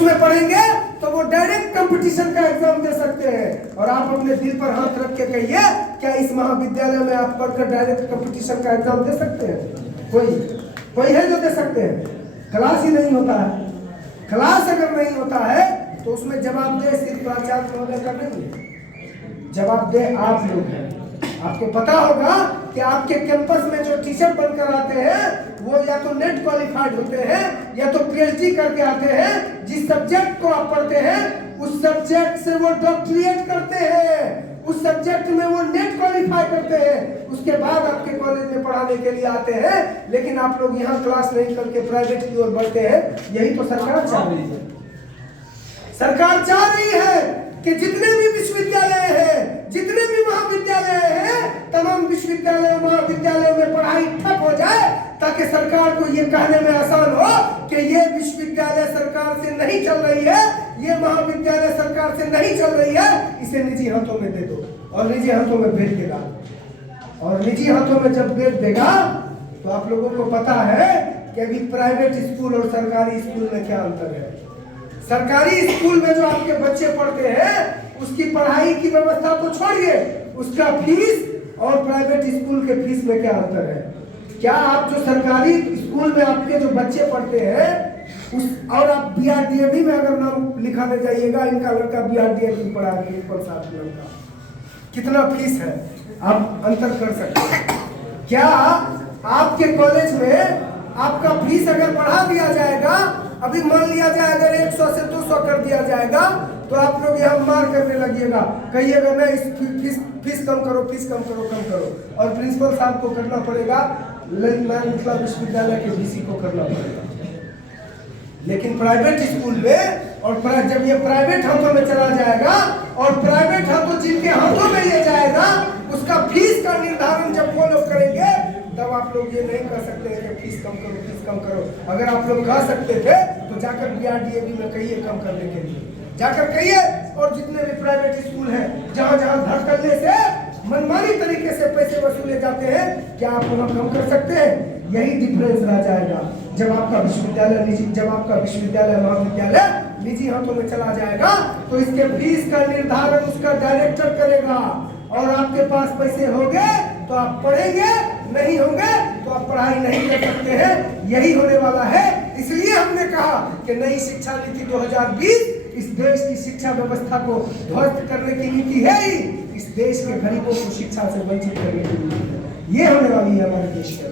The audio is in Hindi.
उसमें पढ़ेंगे तो वो डायरेक्ट कंपटीशन का एग्जाम दे सकते हैं। और आप अपने दिल पर हाथ रख के कहिए, क्या इस महाविद्यालय में आप पढ़कर डायरेक्ट कंपटीशन का एग्जाम दे सकते हैं? कोई है जो दे सकते हैं? क्लास ही नहीं होता है। क्लास अगर नहीं होता है तो उसमें जवाबदेह सिर्फ प्राचार्य महोदय का नहीं है, जवाबदेह आप लोग हैं। आपको पता होगा कि आपके कैंपस में जो टीचर बनकर आते हैं वो या तो नेट क्वालिफाइड होते हैं या तो पीएचडी करके आते हैं। जिस सब्जेक्ट को आप पढ़ते हैं उस सब्जेक्ट से वो डॉक्टरेट करते हैं, उस सब्जेक्ट में वो नेट क्वालिफाई करते हैं, उसके बाद आपके कॉलेज में पढ़ाने के लिए आते हैं। लेकिन आप लोग यहाँ क्लास नहीं करके प्राइवेट की ओर बढ़ते हैं। यही तो सरकार चाह रही है। सरकार चाह रही है कि जितने भी विश्वविद्यालय हैं, जितने भी महाविद्यालय हैं, तमाम विश्वविद्यालय महाविद्यालयों में पढ़ाई ठप हो जाए ताकि सरकार को ये कहने में आसान हो कि ये विश्वविद्यालय सरकार से नहीं चल रही है, ये महाविद्यालय सरकार से नहीं चल रही है, इसे निजी हाथों में दे दो। और निजी हाथों में बेच देगा। और निजी हाथों में जब बेच देगा तो आप लोगों को पता है कि अभी प्राइवेट स्कूल और सरकारी स्कूल में क्या अंतर है। सरकारी स्कूल में जो आपके बच्चे पढ़ते हैं उसकी पढ़ाई की व्यवस्था तो छोड़िए, उसका फीस और प्राइवेट स्कूल के फीस में क्या अंतर है? क्या आप जो सरकारी स्कूल में आपके जो बच्चे पढ़ते हैं उस और आप बीआरडीएवी में अगर नाम लिखाने जाइएगा, इनका लड़का बीआरडीएवी पढ़ा है, का कितना फीस है आप अंतर कर सकते हैं। क्या आपके कॉलेज में आपका फीस अगर बढ़ा दिया जाएगा, अभी मान लिया जाए अगर 100 से 200 कर दिया जाएगा तो आप लोग यहाँ मार करने लगिएगा, कहिएगा नहीं फीस कम करो, फीस कम करो। और प्रिंसिपल साहब को करना पड़ेगा, ललित मिथिला विश्वविद्यालय के डीसी को करना पड़ेगा। लेकिन प्राइवेट स्कूल में और जब ये प्राइवेट हाथों में चला जाएगा और प्राइवेट हाथों जिनके हाथों में ये जाएगा उसका फीस का निर्धारण जब वो लोग करेंगे तब आप लोग ये नहीं कर सकते हैं कि फीस कम करो, फीस कम करो। अगर आप लोग कह सकते थे तो जाकर बीआरडीएवी में कहिए कम करने के लिए, जाकर कहिए। और जितने भी प्राइवेट स्कूल हैं जहाँ धड़कने से मनमानी तरीके से पैसे वसूले जाते हैं, क्या आप वहाँ कम कर सकते हैं? यही डिफरेंस रह जाएगा जब आपका विश्वविद्यालय महाविद्यालय निजी हाथों में चला जाएगा तो इसके फीस का निर्धारण उसका डायरेक्टर करेगा। और आपके पास पैसे होंगे तो आप पढ़ेंगे, नहीं होंगे तो आप पढ़ाई नहीं कर सकते हैं। यही होने वाला है। इसलिए हमने कहा कि नई शिक्षा नीति 2020 इस देश की शिक्षा व्यवस्था को ध्वस्त करने की नीति है ही, इस देश के गरीबों को शिक्षा से वंचित करने की नीति है। ये होने वाली है हमारे देश के